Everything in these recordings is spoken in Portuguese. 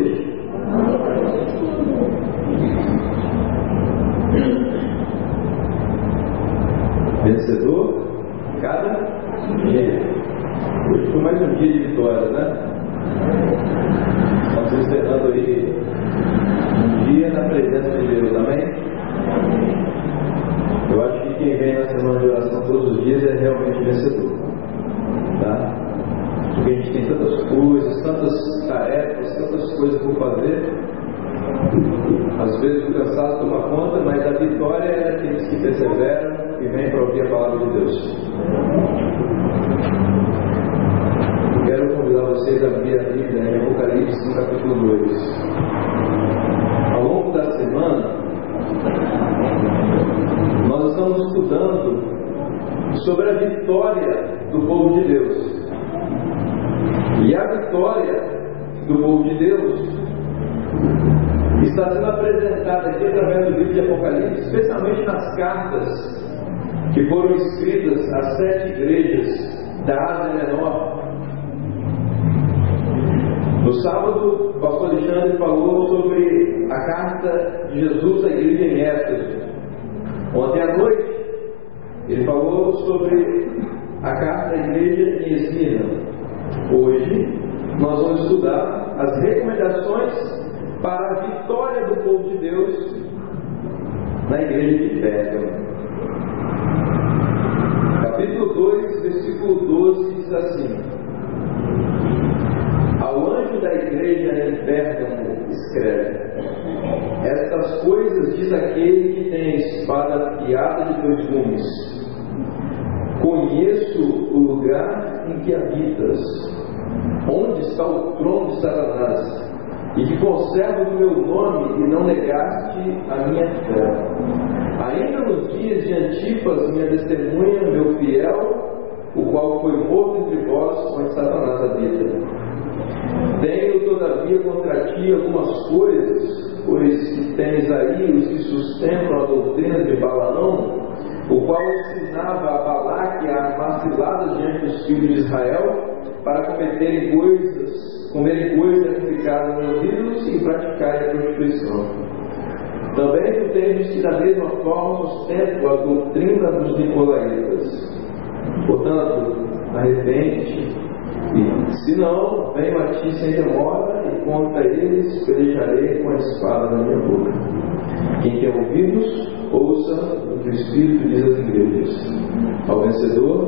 hoje. Vencedor cada dia. Hoje foi mais um dia de vitória, né? Estamos encerrando aí um dia na presença de Deus, amém? Eu acho que quem vem na semana de oração todos os dias é realmente vencedor, tá? Porque a gente tem tantas coisas, tantas tarefas, tantas coisas por fazer. Às vezes o cansado toma conta, mas a vitória é daqueles que perseveram e vêm para ouvir a palavra de Deus. Eu quero convidar vocês a abrir a Bíblia em Apocalipse, no capítulo 2. Ao longo da semana, nós estamos estudando sobre a vitória do povo de Deus. E a vitória do povo de Deus está sendo apresentada aqui através do livro de Apocalipse, especialmente nas cartas que foram escritas às 7 igrejas da Ásia Menor. No sábado, o pastor Alexandre falou sobre a carta de Jesus à igreja em Éfeso. Ontem à noite, ele falou sobre a carta da igreja em Esmirna. Hoje, nós vamos estudar as recomendações para a vitória do povo de Deus na igreja de Pérgamo. Capítulo 2, versículo 12 diz assim: ao anjo da igreja em Pérgamo escreve: estas coisas diz aquele que tem a espada afiada de 2 gumes. Conheço o lugar em que habitas, onde está o trono de Satanás, e que conserva o meu nome e não negaste a minha fé. Ainda nos dias de Antipas, minha testemunha, meu fiel, o qual foi morto entre vós, onde Satanás habita. Tenho, todavia, contra ti algumas coisas, pois que tens aí os que sustentam a doutrina de Balaão, o qual ensinava a Balaque a armar ciladas diante dos filhos de Israel, para comerem coisas sacrificadas aos ídolos e praticarem a prostituição. Também tu tens que da mesma forma sustento a doutrina dos nicolaítas. Portanto, arrepende-te, e se não, venho a ti sem demora, e contra eles pelejarei com a espada na minha boca. Quem tem ouvidos, ouça o que o Espírito diz às igrejas. Ao vencedor,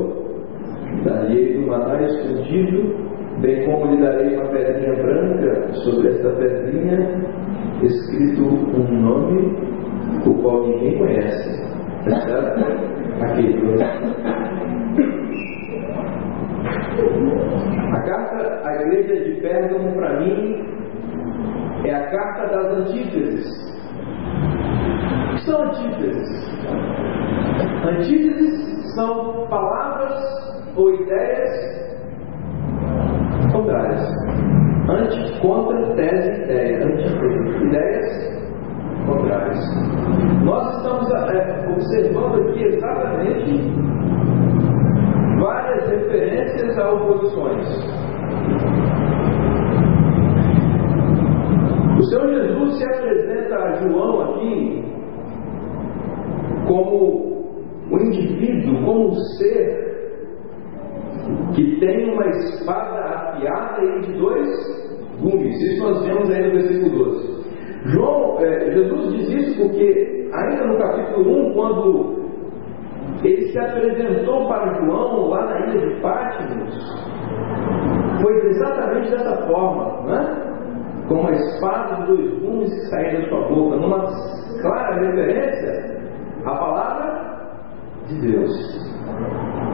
darei do maná escondido, bem como lhe darei uma pedrinha branca, sobre esta pedrinha escrito um nome, o qual ninguém conhece, exceto aquele. A carta à igreja de Pérgamo, para mim, é a carta das antíteses. O que são antíteses? Antíteses são palavras ou ideias contrárias. Anti, contra, tese, ideia. Antítese. Ideias contrárias. Nós estamos observando aqui exatamente várias referências a oposições. O Senhor Jesus se apresenta a João aqui como um indivíduo, como um ser que tem uma espada afiada e de 2 gumes. Isso nós vemos aí no versículo 12. Jesus diz isso porque ainda no capítulo 1, quando ele se apresentou para João lá na ilha de Patmos, foi exatamente dessa forma, né? Com uma espada de 2 gumes que saía da sua boca, numa clara referência à palavra de Deus.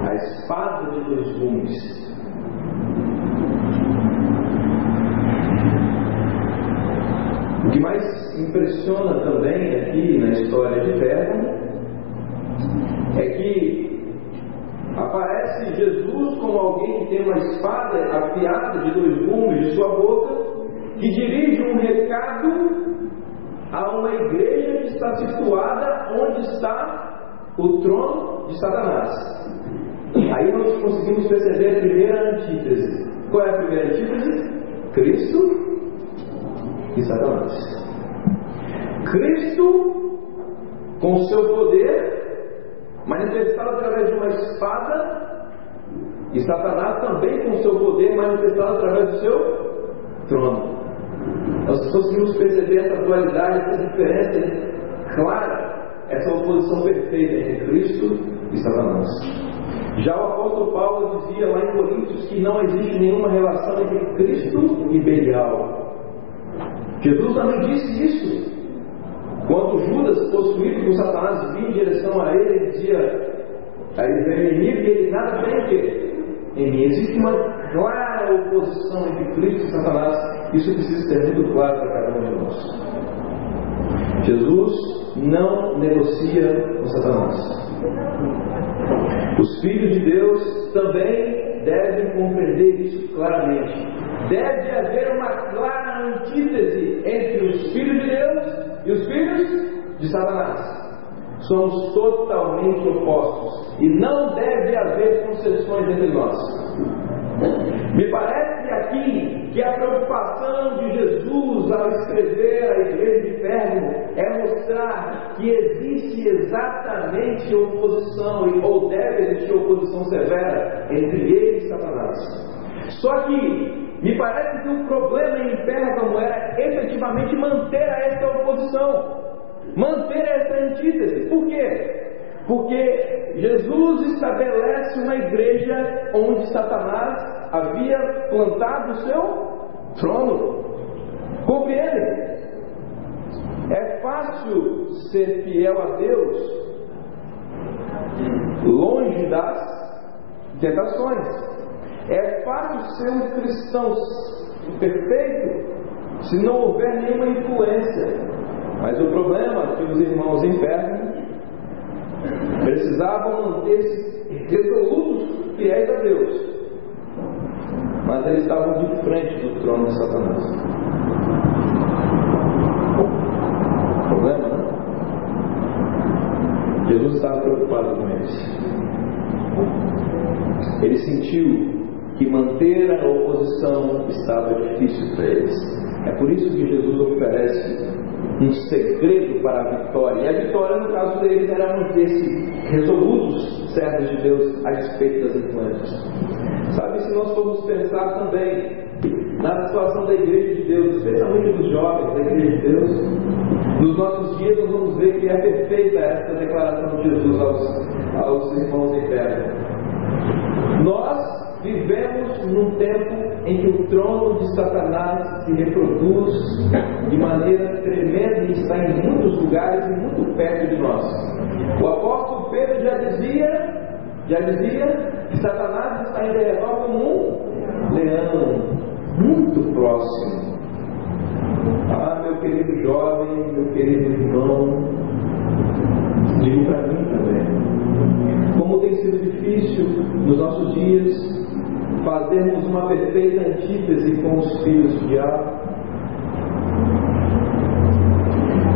A espada de 2 gumes. O que mais impressiona também aqui na história de Pérgamo é que aparece Jesus como alguém que tem uma espada afiada de 2 gumes de sua boca, que dirige um recado a uma igreja que está situada onde está o trono de Satanás. Aí nós conseguimos perceber a primeira antítese. Qual é a primeira antítese? Cristo e Satanás. Cristo, com o seu poder, manifestado através de uma espada, e Satanás também com o seu poder, manifestado através do seu trono. Nós conseguimos perceber essa dualidade, essa diferença clara, essa oposição perfeita entre Cristo e Satanás. Já o apóstolo Paulo dizia lá em Coríntios que não existe nenhuma relação entre Cristo e Belial. Jesus também disse isso. Quando Judas, possuído por Satanás, vinha em direção a ele, ele dizia: aí vem o inimigo e ele nada tem o quê? Em mim. Existe uma clara oposição entre Cristo e Satanás. Isso precisa ser muito claro para cada um de nós. Jesus não negocia com Satanás. Os filhos de Deus também devem compreender isso claramente. Deve haver uma clara antítese entre os filhos de Deus e os filhos de Satanás. Somos totalmente opostos e não deve haver concessões entre nós. Me parece aqui que a preocupação de Jesus ao escrever a igreja de Pérgamo é mostrar que existe exatamente oposição, ou deve existir oposição severa entre ele e Satanás. Só que me parece que o problema em Pérgamo era efetivamente manter essa oposição, manter essa antítese. Por quê? Porque Jesus estabelece uma igreja onde Satanás havia plantado o seu trono. Compreendem? É fácil ser fiel a Deus longe das tentações. É fácil ser um cristão perfeito se não houver nenhuma influência. Mas o problema é que os irmãos em Pérgamo precisavam manter-se resolutos fiéis a Deus, mas eles estavam de frente do trono de Satanás. Problema, né? Jesus estava preocupado com eles. Ele sentiu que manter a oposição estava difícil para eles. É por isso que Jesus oferece um segredo para a vitória. E a vitória, no caso deles, era manter-se resolutos, servos de Deus, a respeito das influências. Sabe, se nós formos pensar também na situação da igreja de Deus, especialmente dos jovens da igreja de Deus, nos nossos dias nós vamos ver que é perfeita essa declaração de Jesus aos irmãos em Pérgamo. Nós vivemos num tempo em que o trono de Satanás se reproduz de maneira tremenda e está em muitos lugares e muito perto de nós. O apóstolo Pedro já dizia que Satanás está em derredor como um leão, muito próximo. Ah, meu querido jovem, meu querido irmão, digo para mim também, como tem sido difícil nos nossos dias fazermos uma perfeita antítese com os filhos do diabo.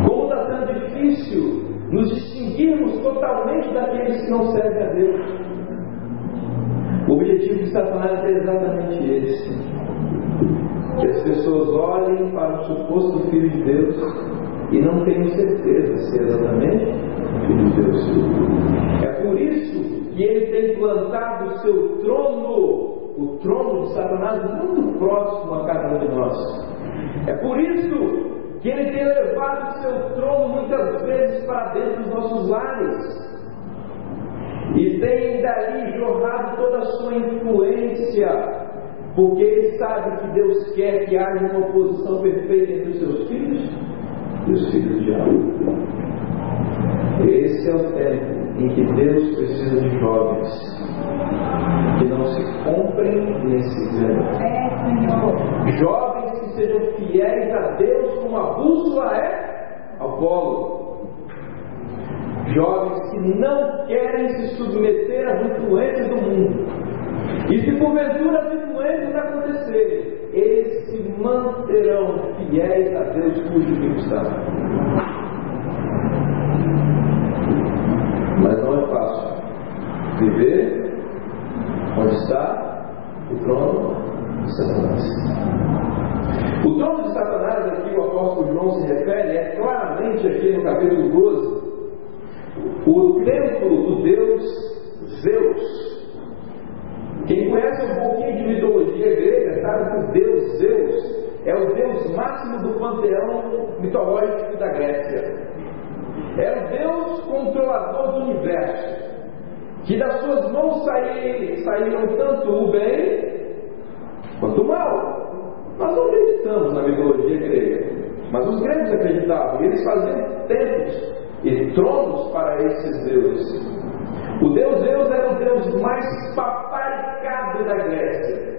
Como está sendo difícil nos distinguirmos totalmente daqueles que não servem a Deus. O objetivo de Satanás é exatamente esse: que as pessoas olhem para o suposto Filho de Deus e não tenham certeza se é exatamente o Filho de Deus. É por isso que ele tem plantado o seu trono, o trono de Satanás, muito próximo a cada um de nós. É por isso que ele tem levado o seu trono muitas vezes para dentro dos nossos lares e tem dali jorrado toda a sua influência, porque ele sabe que Deus quer que haja uma oposição perfeita entre os seus filhos e os filhos do diabo. Esse é o tempo em que Deus precisa de jovens que não se comprem nesse engano. Jovens que sejam fiéis a Deus como a bússola é ao polo. Jovens que não querem se submeter às influências do mundo. E se porventura as influências acontecerem, eles se manterão fiéis a Deus cujo fim está. Mas não é fácil viver onde está o trono de Satanás. O trono de Satanás, aqui o claramente aqui no capítulo 12, o templo do deus Zeus. Quem conhece um pouquinho de mitologia grega sabe que o deus Zeus é o deus máximo do panteão mitológico da Grécia. É o Deus controlador do universo, que das suas mãos saíram tanto o bem quanto o mal. Nós não acreditamos na mitologia grega, mas os gregos acreditavam, e eles faziam templos e tronos para esses deuses. O deus Zeus era o deus mais paparicado da Grécia.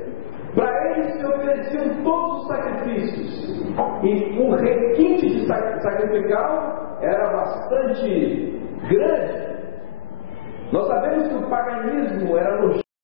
Para ele se ofereciam todos os sacrifícios, e o requinte de sacrificial era bastante grande. Nós sabemos que o paganismo era